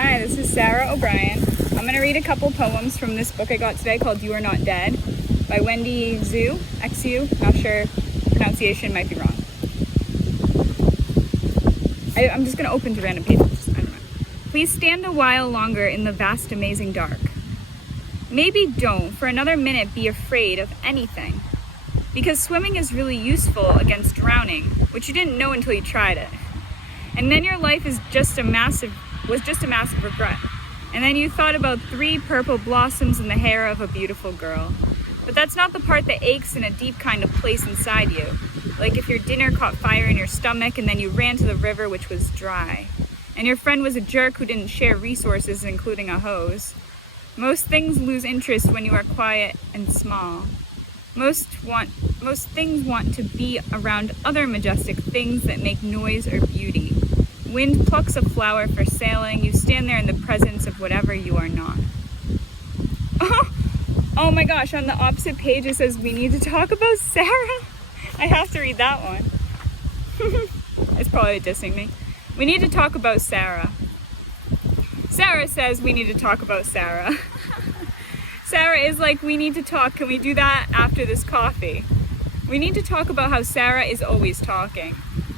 Hi, this is Sarah O'Brien. I'm going to read a couple poems from this book I got today called You Are Not Dead by Wendy Xu, Xu, not sure, pronunciation might be wrong. I'm just going to open to random pages, I don't know. Please stand a while longer in the vast, amazing dark. Maybe don't, for another minute, be afraid of anything. Because swimming is really useful against drowning, which you didn't know until you tried it. And then your life was just a massive regret. And then you thought about 3 purple blossoms in the hair of a beautiful girl. But that's not the part that aches in a deep kind of place inside you. Like if your dinner caught fire in your stomach and then you ran to the river, which was dry. And your friend was a jerk who didn't share resources, including a hose. Most things lose interest when you are quiet and small. Most things want to be around other majestic things that make noise or beauty. Wind plucks a flower for sailing. You stand there in the presence of whatever you are not. Oh my gosh, on the opposite page it says we need to talk about Sarah. I have to read that one. It's probably dissing me. We need to talk about Sarah. Sarah says we need to talk about Sarah. Sarah is like, we need to talk. Can we do that after this coffee? We need to talk about how Sarah is always talking.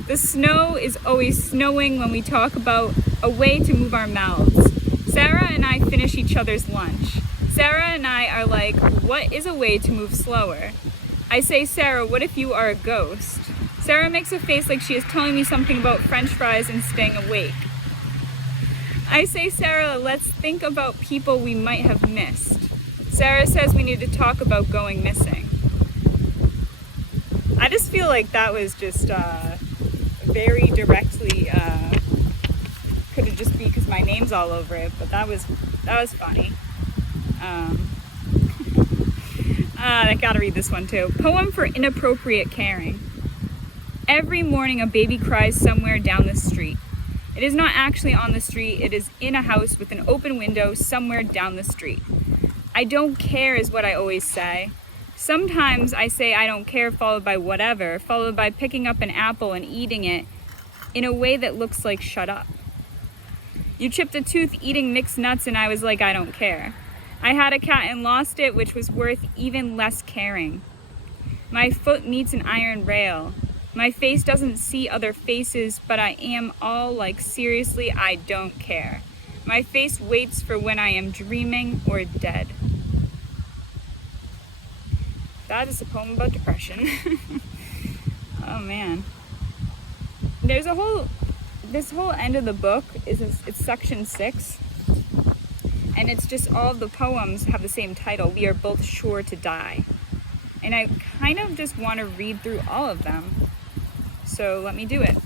The snow is always snowing when we talk about a way to move our mouths. Sarah and I finish each other's lunch. Sarah and I are like, what is a way to move slower? I say, Sarah, what if you are a ghost? Sarah makes a face like she is telling me something about French fries and staying awake. I say, Sarah, let's think about people we might have missed. Sarah says we need to talk about going missing. I just feel like that was just very directly, could have just be because my name's all over it, but that was funny. I gotta read this one too. Poem for inappropriate caring. Every morning a baby cries somewhere down the street. It is not actually on the street, it is in a house with an open window somewhere down the street. I don't care is what I always say. Sometimes I say I don't care followed by whatever, followed by picking up an apple and eating it in a way that looks like shut up. You chipped a tooth eating mixed nuts and I was like, I don't care. I had a cat and lost it, which was worth even less caring. My foot meets an iron rail. My face doesn't see other faces, but I am all like, seriously, I don't care. My face waits for when I am dreaming or dead. That is a poem about depression. Oh man. This whole end of the book it's section 6. And it's just all the poems have the same title, We Are Both Sure to Die. And I kind of just want to read through all of them. So let me do it.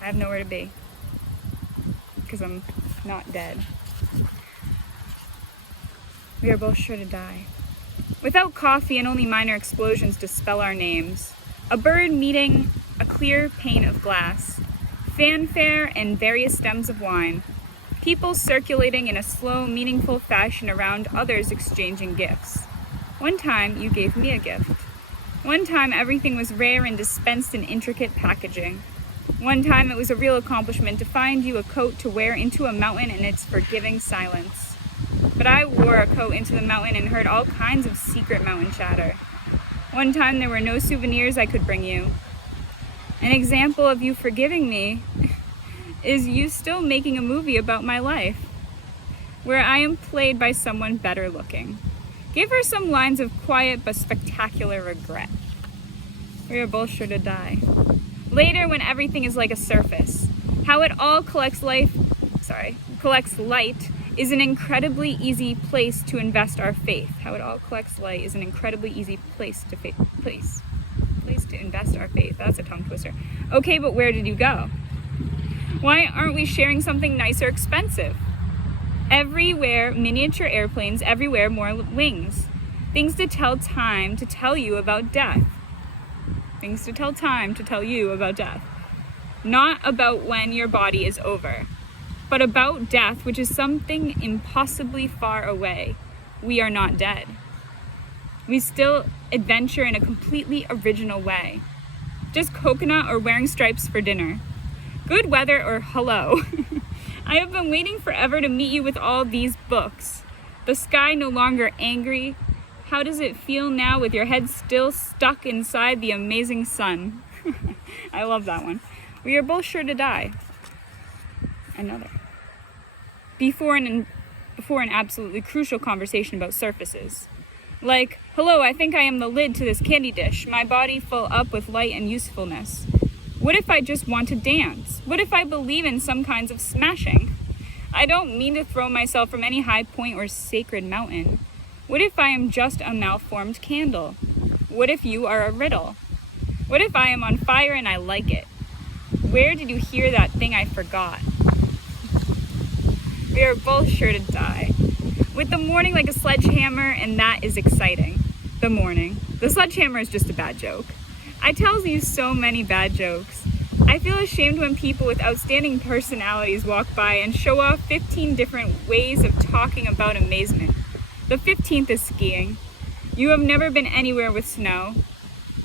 I have nowhere to be. Because I'm not dead. We are both sure to die. Without coffee and only minor explosions to spell our names. A bird meeting a clear pane of glass. Fanfare and various stems of wine. People circulating in a slow, meaningful fashion around others exchanging gifts. One time, you gave me a gift. One time, everything was rare and dispensed in intricate packaging. One time, it was a real accomplishment to find you a coat to wear into a mountain in its forgiving silence. But I wore a coat into the mountain and heard all kinds of secret mountain chatter. One time, there were no souvenirs I could bring you. An example of you forgiving me is you still making a movie about my life, where I am played by someone better looking. Give her some lines of quiet but spectacular regret. We are both sure to die. Later, when everything is like a surface, how it all collects light is an incredibly easy place to invest our faith. How it all collects light is an incredibly easy place to invest our faith. That's a tongue twister. Okay, but where did you go? Why aren't we sharing something nice or expensive? Everywhere, miniature airplanes, everywhere, more wings. Things to tell time to tell you about death. Things to tell time to tell you about death. Not about when your body is over, but about death, which is something impossibly far away. We are not dead. We still adventure in a completely original way. Just coconut or wearing stripes for dinner. Good weather or hello. I have been waiting forever to meet you with all these books. The sky no longer angry. How does it feel now with your head still stuck inside the amazing sun? I love that one. We are both sure to die. Another. Before an absolutely crucial conversation about surfaces. Like, hello, I think I am the lid to this candy dish, my body full up with light and usefulness. What if I just want to dance? What if I believe in some kinds of smashing? I don't mean to throw myself from any high point or sacred mountain. What if I am just a malformed candle? What if you are a riddle? What if I am on fire and I like it? Where did you hear that thing I forgot? We are both sure to die. With the morning like a sledgehammer, and that is exciting. The morning. The sledgehammer is just a bad joke. I tell you so many bad jokes. I feel ashamed when people with outstanding personalities walk by and show off 15 different ways of talking about amazement. The 15th is skiing. You have never been anywhere with snow.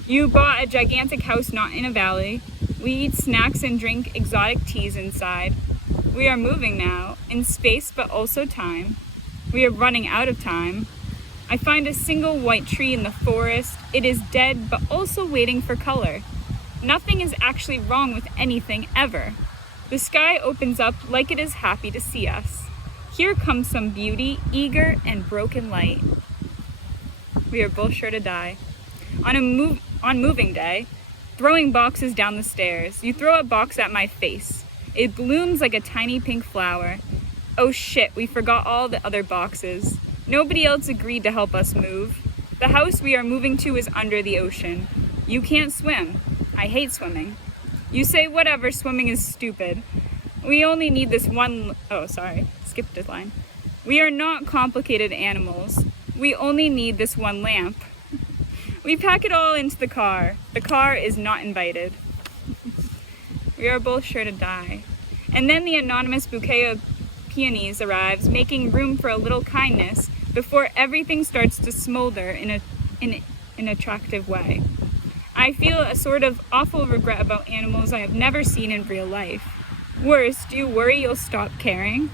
You bought a gigantic house not in a valley. We eat snacks and drink exotic teas inside. We are moving now, in space but also time. We are running out of time. I find a single white tree in the forest. It is dead but also waiting for color. Nothing is actually wrong with anything ever. The sky opens up like it is happy to see us. Here comes some beauty, eager and broken light. We are both sure to die. On moving day, throwing boxes down the stairs. You throw a box at my face. It blooms like a tiny pink flower. Oh shit, we forgot all the other boxes. Nobody else agreed to help us move. The house we are moving to is under the ocean. You can't swim. I hate swimming. You say whatever, swimming is stupid. We only need this one... Oh, sorry. Skipped a line. We are not complicated animals. We only need this one lamp. We pack it all into the car. The car is not invited. We are both sure to die. And then the anonymous bouquet of peonies arrives, making room for a little kindness before everything starts to smolder in an attractive way. I feel a sort of awful regret about animals I have never seen in real life. Worse, do you worry you'll stop caring?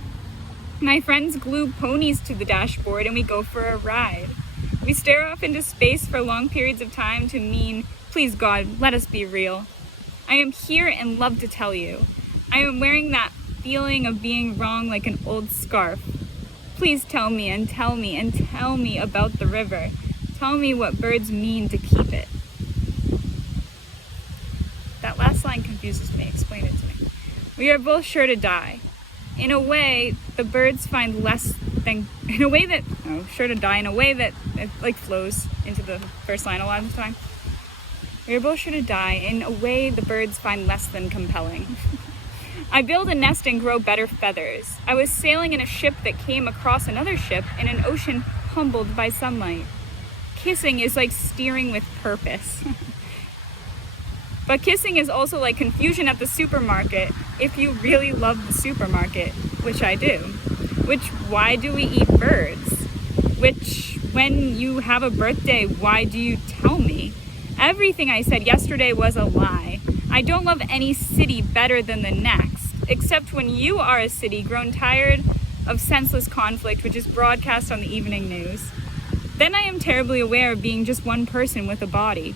My friends glue ponies to the dashboard and we go for a ride. We stare off into space for long periods of time to mean, please God, let us be real. I am here and love to tell you. I am wearing that feeling of being wrong like an old scarf. Please tell me and tell me and tell me about the river. Tell me what birds mean to keep it. That last line confuses me. Explain it to me. We are both sure to die. In a way, the birds find less than... sure to die in a way that it flows into the first line a lot of the time. We are both sure to die in a way the birds find less than compelling. I build a nest and grow better feathers. I was sailing in a ship that came across another ship in an ocean humbled by sunlight. Kissing is like steering with purpose. But kissing is also like confusion at the supermarket, if you really love the supermarket, which I do. Why do we eat birds? When you have a birthday, why do you tell me? Everything I said yesterday was a lie. I don't love any city better than the next, except when you are a city grown tired of senseless conflict which is broadcast on the evening news. Then I am terribly aware of being just one person with a body.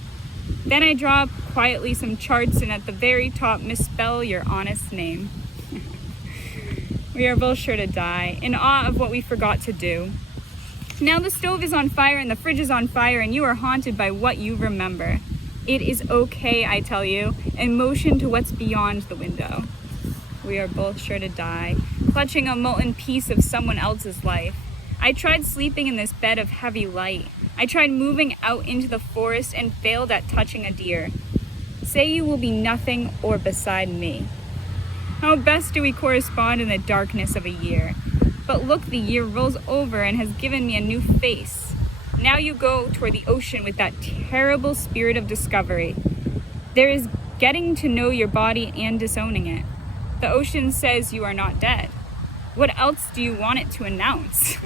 Then I draw up quietly some charts and at the very top misspell your honest name. We are both sure to die, in awe of what we forgot to do. Now the stove is on fire and the fridge is on fire and you are haunted by what you remember. It is okay, I tell you, and motion to what's beyond the window. We are both sure to die, clutching a molten piece of someone else's life. I tried sleeping in this bed of heavy light. I tried moving out into the forest and failed at touching a deer. Say you will be nothing or beside me. How best do we correspond in the darkness of a year? But look, the year rolls over and has given me a new face. Now you go toward the ocean with that terrible spirit of discovery. There is getting to know your body and disowning it. The ocean says you are not dead. What else do you want it to announce?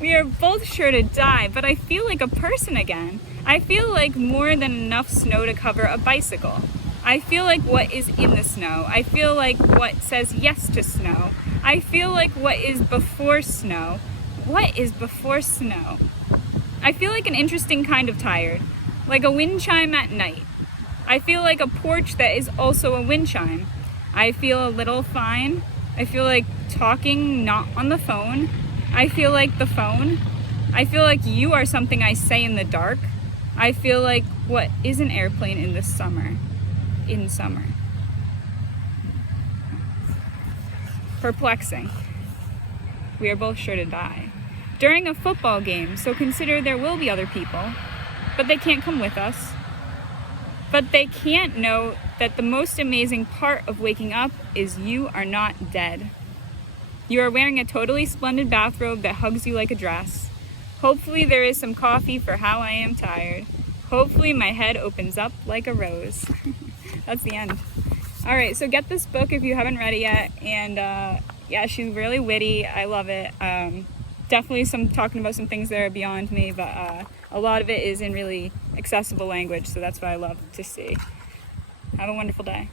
We are both sure to die, but I feel like a person again. I feel like more than enough snow to cover a bicycle. I feel like what is in the snow. I feel like what says yes to snow. I feel like what is before snow. What is before snow? I feel like an interesting kind of tired, like a wind chime at night. I feel like a porch that is also a wind chime. I feel a little fine. I feel like talking not on the phone. I feel like the phone. I feel like you are something I say in the dark. I feel like what is an airplane in the summer? In summer. Perplexing. We are both sure to die. During a football game, so consider there will be other people, but they can't come with us. But they can't know that the most amazing part of waking up is you are not dead. You are wearing a totally splendid bathrobe that hugs you like a dress. Hopefully there is some coffee for how I am tired. Hopefully my head opens up like a rose. That's the end. All right, so get this book if you haven't read it yet. And yeah, she's really witty. I love it. Definitely talking about some things that are beyond me, but a lot of it is in really accessible language, so that's what I love to see. Have a wonderful day.